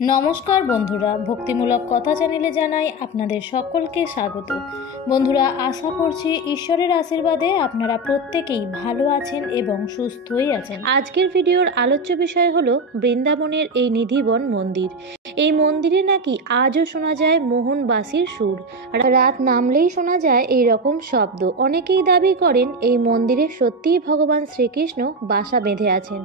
নমস্কার বন্ধুরা, ভক্তিমূলক কথা চ্যানেলে জানাই আপনাদের সকলকে স্বাগত। বন্ধুরা, আশা করছি ঈশ্বরের আশীর্বাদে আপনারা প্রত্যেকেই ভালো আছেন এবং সুস্থই আছেন। আজকের ভিডিওর আলোচ্য বিষয় হলো বৃন্দাবনের এই নিধিবন মন্দির। এই মন্দিরে নাকি আজও শোনা যায় মোহনবাসীর সুর। রাত নামলেই শোনা যায় এই রকম শব্দ। অনেকেই দাবি করেন এই মন্দিরে সত্যিই ভগবান শ্রীকৃষ্ণ বাসা বেঁধে আছেন।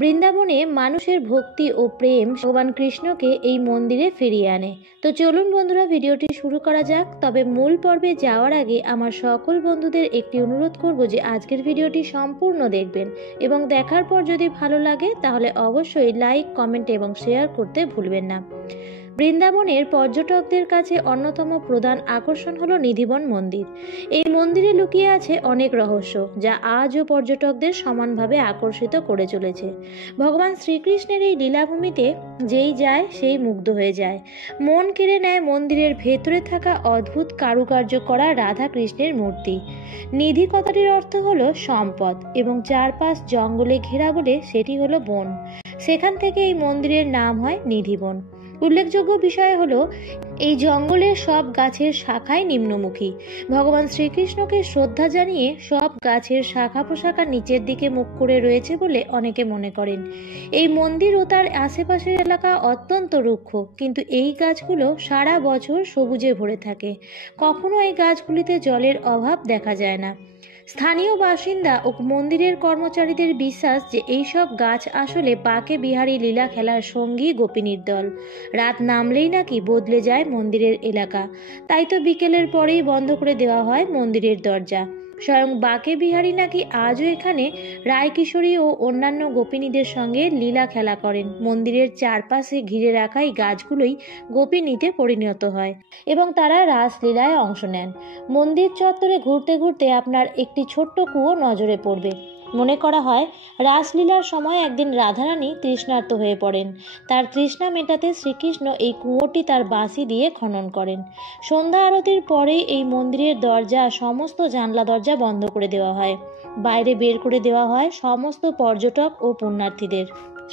বৃন্দাবনে মানুষের ভক্তি ও প্রেম ভগবান কৃষ্ণকে এই মন্দিরে ফিরিয়ে আনে। তো চলুন বন্ধুরা, ভিডিওটি শুরু করা যাক। তবে মূল পর্বে যাওয়ার আগে আমার সকল বন্ধুদের একটি অনুরোধ করব যে আজকের ভিডিওটি সম্পূর্ণ দেখবেন এবং দেখার পর যদি ভালো লাগে তাহলে অবশ্যই লাইক, কমেন্ট এবং শেয়ার করতে ভুলবেন না। বৃন্দাবনের পর্যটকদের কাছে অন্যতম প্রধান আকর্ষণ হলো নিধিবন মন্দির। এই মন্দিরে লুকিয়ে আছে অনেক রহস্য, যা আজও পর্যটকদের সমানভাবে আকর্ষিত করে চলেছে। ভগবান শ্রীকৃষ্ণের এই লীলাভূমিতে যেই যায় সেই মুগ্ধ হয়ে যায়। মন কেড়ে নেয় মন্দিরের ভেতরে থাকা অদ্ভুত কারুকার্য করা রাধা কৃষ্ণের মূর্তি। নিধি কথাটির অর্থ হলো সম্পদ এবং চারপাশ জঙ্গলে ঘেরা বলে সেটি হলো বন। সেখান থেকে এই মন্দিরের নাম হয় নিধিবন। উল্লেখযোগ্য বিষয় হলো এই জঙ্গলের সব গাছের শাখায় নিম্নমুখী। ভগবান শ্রীকৃষ্ণকে শ্রদ্ধা জানিয়ে সব গাছের শাখা প্রশাখা নিচের দিকে মুখ করে রয়েছে বলে অনেকে মনে করেন। এই মন্দির ও তার আশেপাশের এলাকা অত্যন্ত রুক্ষ, কিন্তু এই গাছগুলো সারা বছর সবুজে ভরে থাকে। কখনো এই গাছগুলিতে জলের অভাব দেখা যায় না। স্থানীয় বাসিন্দা ও মন্দিরের কর্মচারীদের বিশ্বাস যে এইসব গাছ আসলে বাঁকে বিহারী লীলা খেলার সঙ্গী গোপিনীর দল। রাত নামলেই নাকি বদলে যায় মন্দিরের এলাকা, তাই তো বিকেলের পরেই বন্ধ করে দেওয়া হয় মন্দিরের দরজা। স্বয়ং বাঁকে বিহারী নাকি আজও এখানে রায়কিশোরী ও অন্যান্য গোপিনীদের সঙ্গে লীলা খেলা করেন। মন্দিরের চারপাশে ঘিরে রাখা এই গাছগুলোই গোপিনীতে পরিণত হয় এবং তারা রাসলীলায় অংশ নেন। মন্দির চত্বরে ঘুরতে ঘুরতে আপনার একটি ছোট্ট কুয়ো নজরে পড়বে। মনে করা হয় রাসলীলার সময় একদিন রাধারানী তৃষ্ণার্ত হয়ে পড়েন। তার তৃষ্ণা মেটাতে শ্রীকৃষ্ণ এই কুয়োটি তার বাঁশি দিয়ে খনন করেন। সন্ধ্যা আরতির পরে এই মন্দিরের দরজা, সমস্ত জানলা দরজা বন্ধ করে দেওয়া হয়। বাইরে বের করে দেওয়া হয় সমস্ত পর্যটক ও পুণ্যার্থীদের।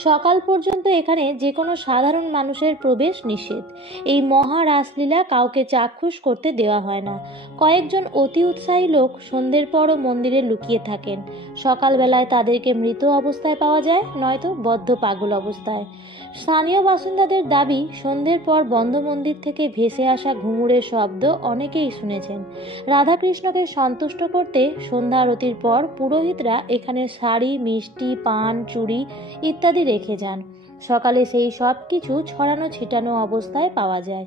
সকাল পর্যন্ত এখানে যে কোনো সাধারণ মানুষের প্রবেশ নিষেধ। এই মহা রাসলীলা কাউকে চাক্ষুষ করতে দেওয়া হয় না। কয়েকজন অতি উৎসাহী লোক সন্ধ্যের পরও মন্দিরে লুকিয়ে থাকেন। সকালবেলায় তাদেরকে মৃত অবস্থায় পাওয়া যায়, নয়তো বদ্ধ পাগল অবস্থায়। স্থানীয় বাসিন্দাদের দাবি, সন্ধ্যের পর বন্ধ মন্দির থেকে ভেসে আসা ঘুঙুরের শব্দ অনেকেই শুনেছেন। রাধাকৃষ্ণকে সন্তুষ্ট করতে সন্ধ্যা আরতির পর পুরোহিতরা এখানে শাড়ি, মিষ্টি, পান, চুড়ি ইত্যাদি রেখে যান। সকালে সেই সব কিছু ছড়ানো ছিটানো অবস্থায় পাওয়া যায়।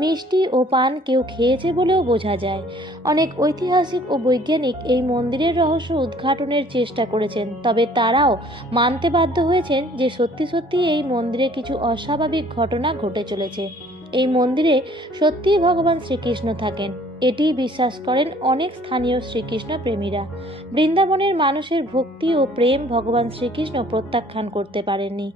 মিষ্টি ও পান কেউ খেয়েছে বলেও বোঝা যায়। অনেক ঐতিহাসিক ও বৈজ্ঞানিক এই মন্দিরের রহস্য উদ্ঘাটনের চেষ্টা করেছেন, তবে তারাও মানতে বাধ্য হয়েছেন যে সত্যি সত্যি এই মন্দিরে কিছু অস্বাভাবিক ঘটনা ঘটে চলেছে। এই মন্দিরে সত্যিই ভগবান শ্রীকৃষ্ণ থাকেন, এটি বিশ্বাস করেন অনেক স্থানীয় শ্রীকৃষ্ণ প্রেমীরা। বৃন্দাবনের মানুষের ভক্তি ও প্রেম ভগবান শ্রীকৃষ্ণ প্রত্যাখ্যান করতে পারেননি।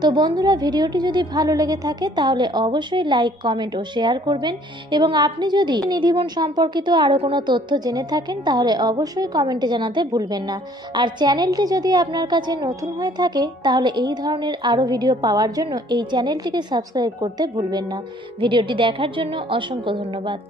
তো বন্ধুরা, ভিডিওটি যদি ভালো লেগে থাকে তাহলে অবশ্যই লাইক, কমেন্ট ও শেয়ার করবেন এবং আপনি যদি নিধিবন সম্পর্কিত আরও কোনো তথ্য জেনে থাকেন তাহলে অবশ্যই কমেন্টে জানাতে ভুলবেন না। আর চ্যানেলটি যদি আপনার কাছে নতুন হয়ে থাকে তাহলে এই ধরনের আরও ভিডিও পাওয়ার জন্য এই চ্যানেলটিকে সাবস্ক্রাইব করতে ভুলবেন না। ভিডিওটি দেখার জন্য অসংখ্য ধন্যবাদ।